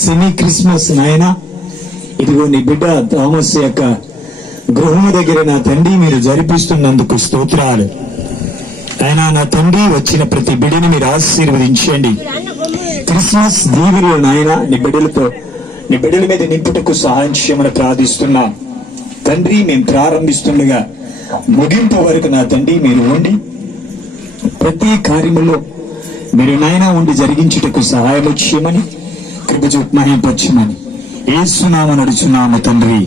Semi Christmas నాయన. ఇదిగో నీ బిడ్డ థామస్ యొక్క గృహం దగ్గర నా తండ్రి మీరు జరిపిస్తున్నందుకు స్తోత్రాలు. ఆయన నా తండ్రి వచ్చిన ప్రతి బిడ్డని మీరు ఆశీర్వదించండి. క్రిస్మస్ దీవులు నాయన నీ బిడ్డలతో నీ బిడ్డల మీద నింపుటకు సహాయం చేయమని ప్రార్థిస్తున్నా. తండ్రి మేము ప్రారంభిస్తుండగా ముగింపు వరకు నా తండ్రి మీరు ఉండి ప్రతి కార్యములో మీరు నాయన ఉండి జరిగించుటకు సహాయం చేయమని కృప చూపు మహింపచ్చమని ఏసునామ నడుచున్నాము తండ్రి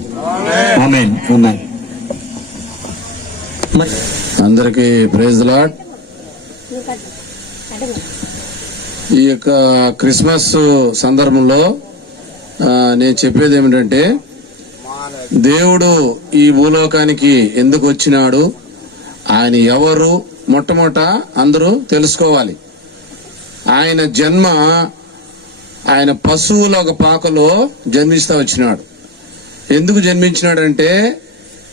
అందరికీ ప్రైజ్ లాడ్ ఈ యొక్క క్రిస్మస్ సందర్భంలో నేను చెప్పేది ఏమిటంటే దేవుడు ఈ భూలోకానికి ఎందుకు వచ్చినాడు? ఆయన ఎవరు? మొట్టమొదట అందరూ తెలుసుకోవాలి. ఆయన జన్మ ఆయన పశువుల ఒక పాకలో జన్మిస్తా వచ్చినాడు. ఎందుకు జన్మించినాడంటే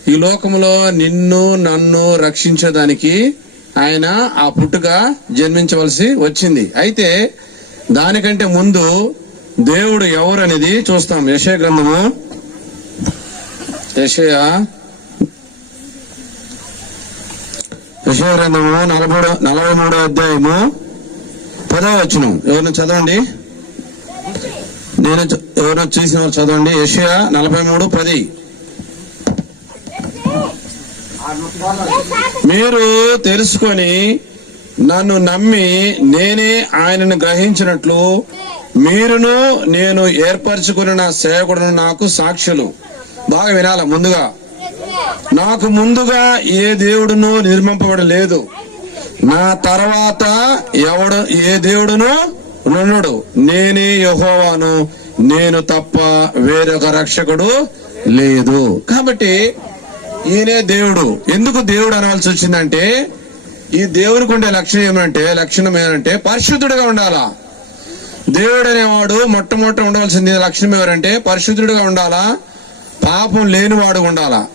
ఈ లోకంలో నిన్ను నన్ను రక్షించడానికి ఆయన ఆ పుట్టుక జన్మించవలసి వచ్చింది. అయితే దానికంటే ముందు దేవుడు ఎవరు అనేది చూస్తాం. యశయ గ్రంథము. యశయ యశయ గ్రంథము నలభై నలభై మూడో అధ్యాయము పదవ వచ్చినాం ఎవరిని చదవండి? నేను ఎవరో చూసిన వాళ్ళు చదవండి. యషయా నలభై మూడు పది. మీరు తెలుసుకొని నన్ను నమ్మి నేనే ఆయనను గ్రహించినట్లు మీరును నేను ఏర్పరచుకున్న నా సేవకుడును నాకు సాక్షులు. బాగా వినాల ముందుగా? నాకు ముందుగా ఏ దేవుడును నిర్మింపబడలేదు. నా తర్వాత ఎవడు ఏ దేవుడును నుండు నేనే యహోవాను నేను తప్ప వేరొక రక్షకుడు లేదు. కాబట్టి ఈయనే దేవుడు. ఎందుకు దేవుడు అనవలసి వచ్చిందంటే ఈ దేవుడికి ఉండే లక్షణం ఏమంటే లక్షణం ఏమంటే పరిశుద్ధుడిగా ఉండాలా. దేవుడు అనేవాడు మొట్టమొదట ఉండవలసింది లక్షణం ఎవరంటే పరిశుద్ధుడిగా ఉండాలా పాపం లేనివాడు ఉండాలా.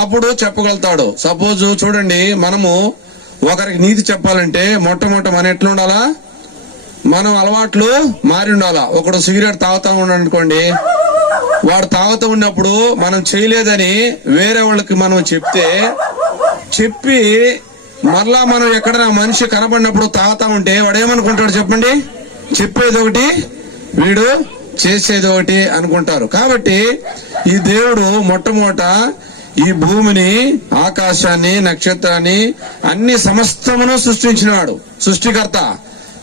అప్పుడు చెప్పగలుగుతాడు. సపోజ్ చూడండి మనము ఒకరికి నీతి చెప్పాలంటే మొట్టమొదట మన ఎట్లా ఉండాలా? మనం అలవాట్లు మారి ఉండాలా? ఒకడు సిగరెట్ తాగుతా ఉన్నాడు అనుకోండి వాడు తాగుతూ ఉన్నప్పుడు మనం చేయలేదని వేరే వాళ్ళకి మనం చెప్తే చెప్పి మరలా మనం ఎక్కడైనా మనిషి కనబడినప్పుడు తాగుతా ఉంటే వాడు ఏమనుకుంటాడు చెప్పండి? చెప్పేది ఒకటి వీడు చేసేది ఒకటి అనుకుంటారు. కాబట్టి ఈ దేవుడు మొట్టమొదట ఈ భూమిని ఆకాశాన్ని నక్షత్రాన్ని అన్ని సమస్తమును సృష్టించినవాడు సృష్టికర్త.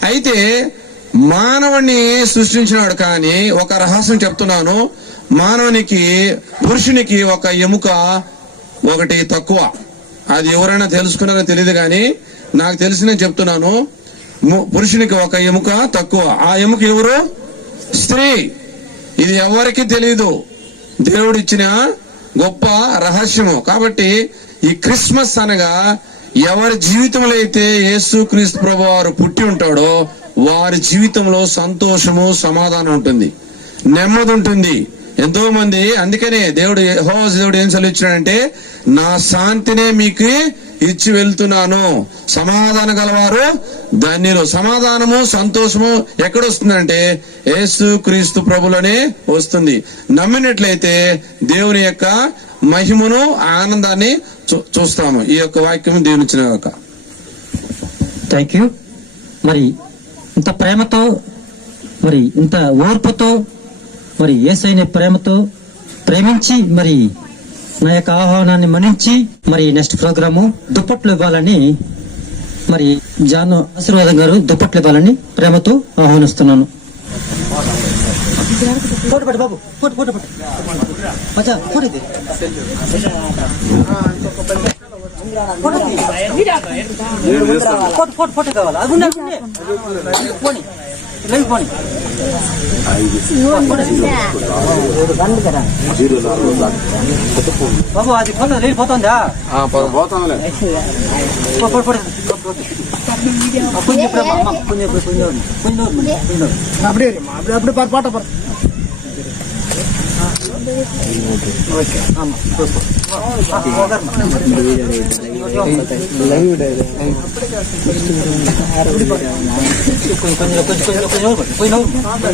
అయితే మానవుణ్ణి సృష్టించినాడు కానీ ఒక రహస్యం చెప్తున్నాను. మానవునికి పురుషునికి ఒక ఎముక ఒకటి తక్కువ. అది ఎవరైనా తెలుసుకున్నారో తెలియదు కానీ నాకు తెలిసి నేను చెప్తున్నాను పురుషునికి ఒక ఎముక తక్కువ. ఆ ఎముక ఎవరు? స్త్రీ. ఇది ఎవరికి తెలియదు దేవుడిచ్చిన గొప్ప రహస్యము. కాబట్టి ఈ క్రిస్మస్ అనగా ఎవరి జీవితంలో అయితే యేసు క్రీస్తు ప్రభు వారు పుట్టి ఉంటాడో వారి జీవితంలో సంతోషము సమాధానం ఉంటుంది. నెమ్మది ఉంటుంది. ఎంతో మంది అందుకనే దేవుడు హో దేవుడు ఏం సెలవిచ్చాడంటే నా శాంతినే మీకు ఇచ్చి వెళ్తున్నాను. సమాధానం గలవారు ధన్యులు. సమాధానము సంతోషము ఎక్కడ వస్తుందంటే యేసు క్రీస్తు ప్రభులోనే వస్తుంది. నమ్మినట్లయితే దేవుని యొక్క మహిమను ఆనందాన్ని చూ- చూస్తాము. ఈ యొక్క వాక్యం దీవించిన యొక్క థ్యాంక్ యూ మరి ఇంత ప్రేమతో మరి ఇంత ఓర్పుతో మరి ఏసైన ప్రేమతో ప్రేమించి మరి నా యొక్క ఆహ్వానాన్ని మన్నించి మరి నెక్స్ట్ ప్రోగ్రాము దుప్పట్లు ఇవ్వాలని మరి జాను ఆశీర్వాదం గారు దుప్పట్లు ఇవ్వాలని ప్రేమతో ఆహ్వానిస్తున్నాను. ఫోటో పెట్టు బాబు. ఫోటో ఫోటో ఫోటో మచ్చా ఫోటో ఇది. ఫోటో ఫోటో ఫోటో కావాలా. అది ఉండే, అది ఉండే. పోనీ. లైవ్ పోనీ. బాబు అది ఫోటో రీల్ పోతుందా? పోతాంలే పో- పో- పో- పో- పో. ఆ, కొంచెం ఇప్పుడు అమ్మ, కొంచెం ఇప్పుడు కొంచెం దూరం, కొంచెం దూరం ఉంది, కొంచెం దూరం. ఓకే అమ్మ పో, పో. ఆ, పోగమ్మా. కొంచెం కొంచెం కొంచెం కొంచెం కొంచెం కొంచెం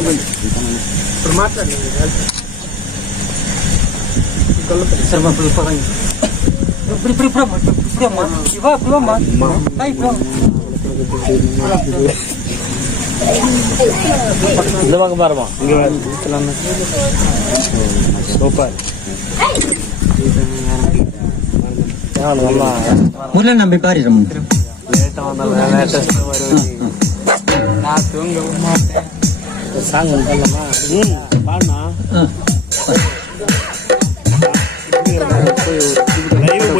కొంచెం సరే మా ఇప్పుడు ఇప్పుడు ఇప్పుడు ఇప్పుడు అమ్మా, ఇప్పుడు అమ్మా ఇవ్వ ఇప్పుడు అమ్మా ఆ, ఇప్పుడు అమ్మా. మురళన్న మీ భార్య రమ్మ ఆ, ఒక ఫోటో ఫోటో తీ. ఫోటో ఫోటో ఫోటో ఆ,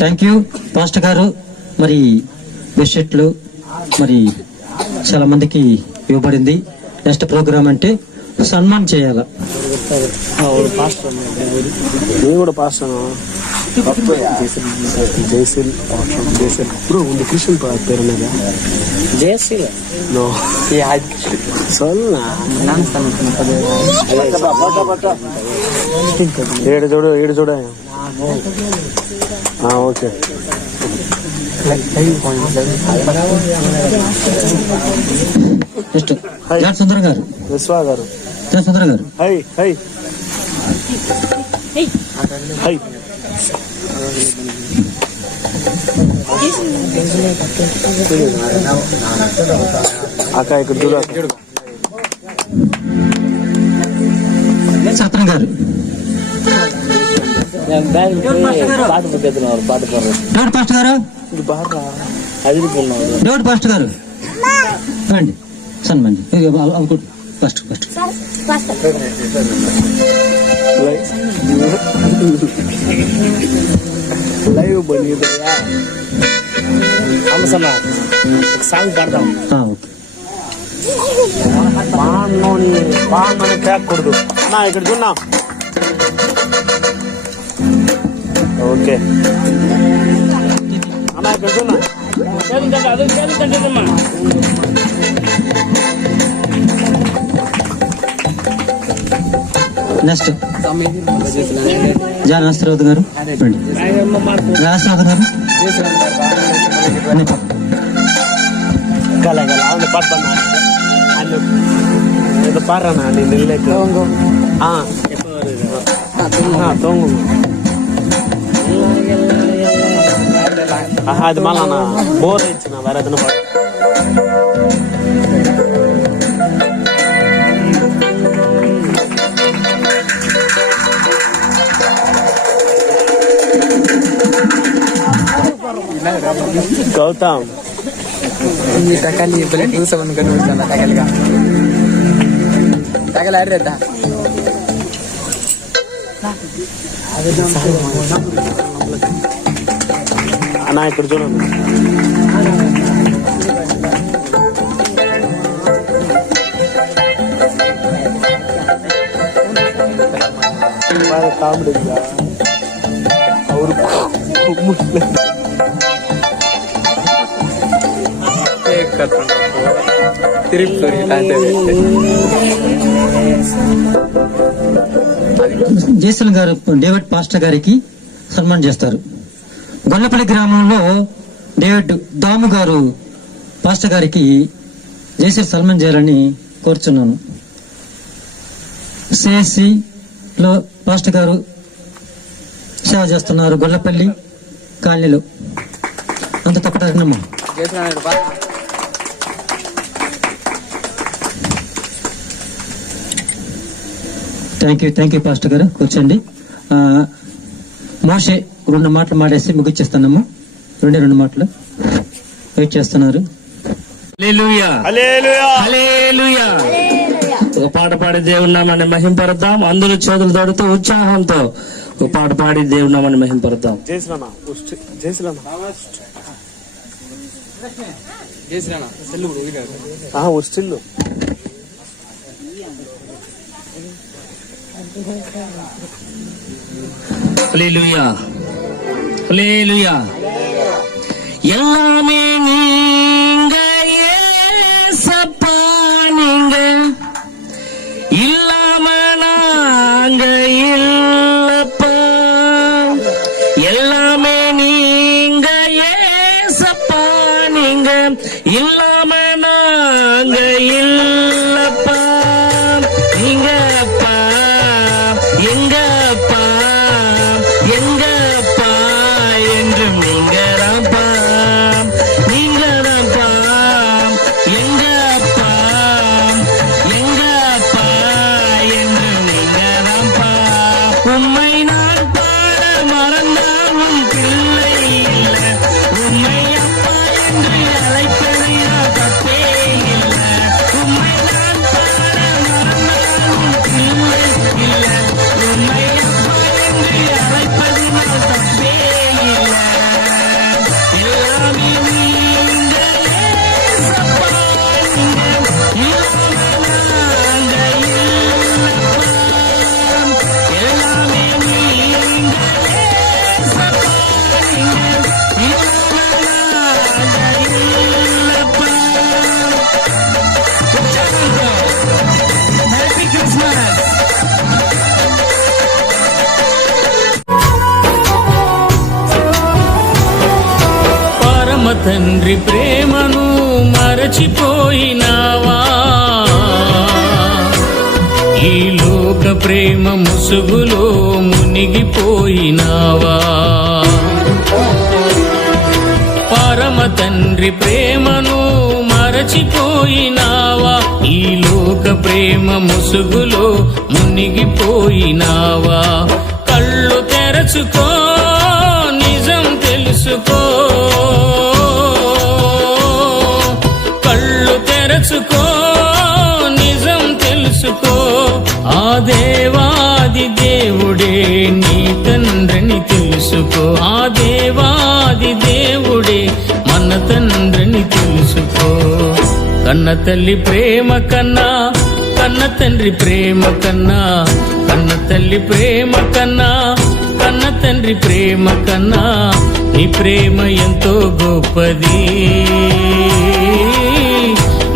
థ్యాంక్ యూ పాస్టర్ గారు. మరి బెడ్షీట్లు మరి చాలా మందికి ఇవ్వబడింది. నెక్స్ట్ ప్రోగ్రామ్ అంటే సన్మాన్ చేయాల. నేను కూడా పాస్టర్ జైసిల్ జైసిల్ బ్రో ఉంది క్రిస్టియన్ పేరు మీద జైసిల్ నో. సొల్నా ఏడు చూడు ఏడు చూడ ఓకే. నెక్స్ట్ సుందర్ గారు. విశ్వా గారు. సుందర్ గారు. హై హై హై అక్క ఇక్కడ అక్క. సత్రం గారు? డేవిడ్ పాస్టర్ గారు? ఇది బాగా అదిరిపోయినావు డేవిడ్ పాస్టర్ గారు? రండి. సన్మాన్ అనుకుంటు ఫస్ట్ ఫస్ట్. లైవ్ బని అమ్మసన్న ఒక సాంగ్ పాడదాం. ఓకే. బాగున్నాని బాగున్నాని తేకూడదు అన్నా ఇక్కడ చూన్నా ఓకే. అన్నా ఇక్కడ నెక్స్ట్. జాన్ ఆశీర్వాద్ గారు. ఆశీర్వాద్ గారు. గల గల అవును పాడతాను ఆయన ఏదో పాడరానా నేను నిల్లెక్క. తొంగు ఆహా ಆಹಾ ಇದು ಮಲ್ಲ ಬೋರ್ ಇಚ್ಚು ನಾ ಬೇರೆ ಅದನ್ನು ಗೌತಮ್ ತಕಾಲಿ ಬಲೆ ಟೂಸ ಒಂದು ಗಂಡು ಬಿಡ್ತಾನ ತಕಾಲಿಗ ತಕಾಲ ಆಡ್ರಿ ಅದ ಅದನ್ನ అన్నా ఇక్కడ చూడండి కామెడీ జేసన్ గారు డేవిడ్ పాస్టర్ గారికి సన్మానం చేస్తారు. గొల్లపల్లి గ్రామంలో డేవిడ్ దాము గారు పాస్టర్ గారికి జేసీ సల్మాన్ చేయాలని కోరుచున్నాను. సిఎస్సిలో పాస్టర్ గారు సేవ చేస్తున్నారు గొల్లపల్లి కాలనీలో. అంత తప్పటమ్మా thank you thank you pastor గారు. కూర్చోండి. మోషే రెండు మాటలు మాడేసి ముగిచ్చేస్తానమ్మా రెండే రెండు మాటలు. వెయిట్ చేస్తున్నారు. హల్లెలూయా. హల్లెలూయా. హల్లెలూయా. ఒక పాట పాడి దేవుని నామాన్ని మహింపరుద్దాం. అందరూ చేతులు తడుతూ ఉత్సాహంతో ఒక పాట పాడి దేవుని నామాన్ని మహింపరుద్దాం. జయశ్రానా ஹalleluya ஹalleluya எல்லாமே తండ్రి ప్రేమను మరచిపోయినావా? ఈ లోక ప్రేమ ముసుగులో మునిగిపోయినావా? పరమ తండ్రి ప్రేమను మరచిపోయినావా? ఈ లోక ప్రేమ ముసుగులో మునిగిపోయినావా? కళ్ళు తెరచుకో నిజం తెలుసుకో. తెరచుకో నిజం తెలుసుకో. ఆ దేవాది దేవుడే నీ తండ్రిని తెలుసుకో. ఆ దేవాది దేవుడే మన తండ్రిని తెలుసుకో. కన్న తల్లి ప్రేమ కన్నా కన్న తండ్రి ప్రేమ కన్నా కన్న తల్లి ప్రేమ కన్నా కన్న తండ్రి ప్రేమ కన్నా నీ ప్రేమ ఎంతో గొప్పది.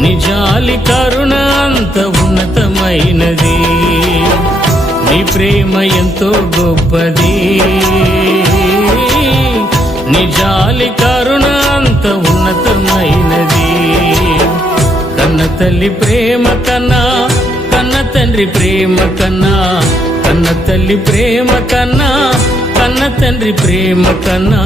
నిజాలి కరుణ అంత ఉన్నతమైనది. నీ ప్రేమ ఎంతో గొప్పది. నిజాలి కరుణ అంత ఉన్నతమైనది. కన్న తల్లి ప్రేమ కన్నా కన్న తండ్రి ప్రేమ కన్నా కన్న తల్లి ప్రేమ కన్నా కన్న తండ్రి ప్రేమ కన్నా.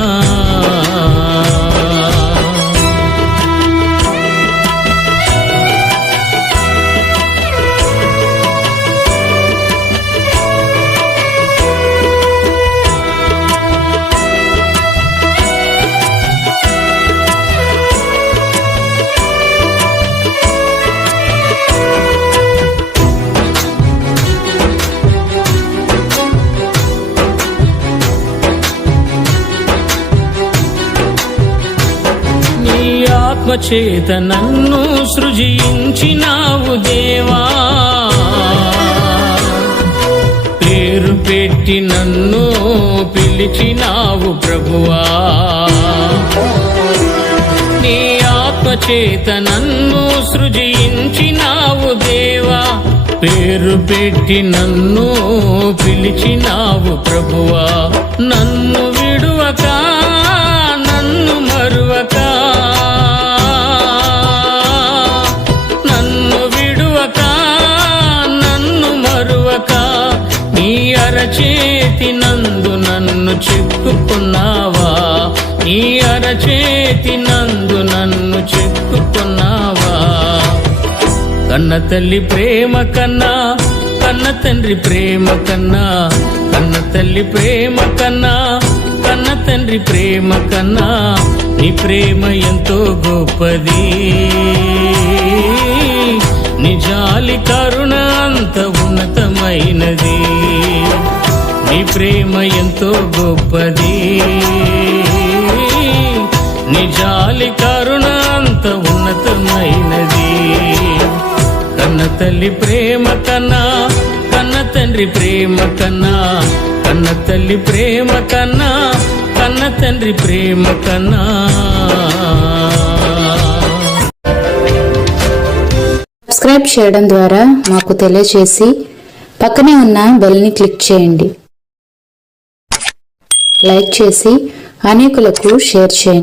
ఆత్మ నన్ను సృజించినావు దేవా. పేరు పెట్టి నన్ను పిలిచినావు ప్రభువా. నీ ఆత్మచేత నన్ను సృజించినావు దేవా. పేరు పెట్టి నన్ను పిలిచినావు ప్రభువా. నన్ను అరచేతి నందు నన్ను చెక్కుకున్నావా? నీ అరచేతి నందు నన్ను చెక్కుకున్నావా? కన్న తల్లి ప్రేమ కన్నా కన్న తండ్రి ప్రేమ కన్నా కన్న తల్లి ప్రేమ కన్నా కన్న తండ్రి ప్రేమ కన్నా నీ ప్రేమ ఎంతో గొప్పది. నిజాలి కరుణ అంత ఉన్నతమైనది. నీ ప్రేమ ఎంతో గొప్పది. నిజాలి కరుణ అంత ఉన్నతమైనది. కన్న తల్లి ప్రేమ కన్నా కన్న తండ్రి తండ్రి ప్రేమ కన్నా కన్న తల్లి ప్రేమ కన్నా కన్న తండ్రి ప్రేమ కన్నా. సబ్స్క్రైబ్ చేయడం ద్వారా మాకు తెలియజేసి పక్కనే ఉన్న బెల్ని క్లిక్ చేయండి. లైక్ చేసి అనేకులకు షేర్ చేయండి.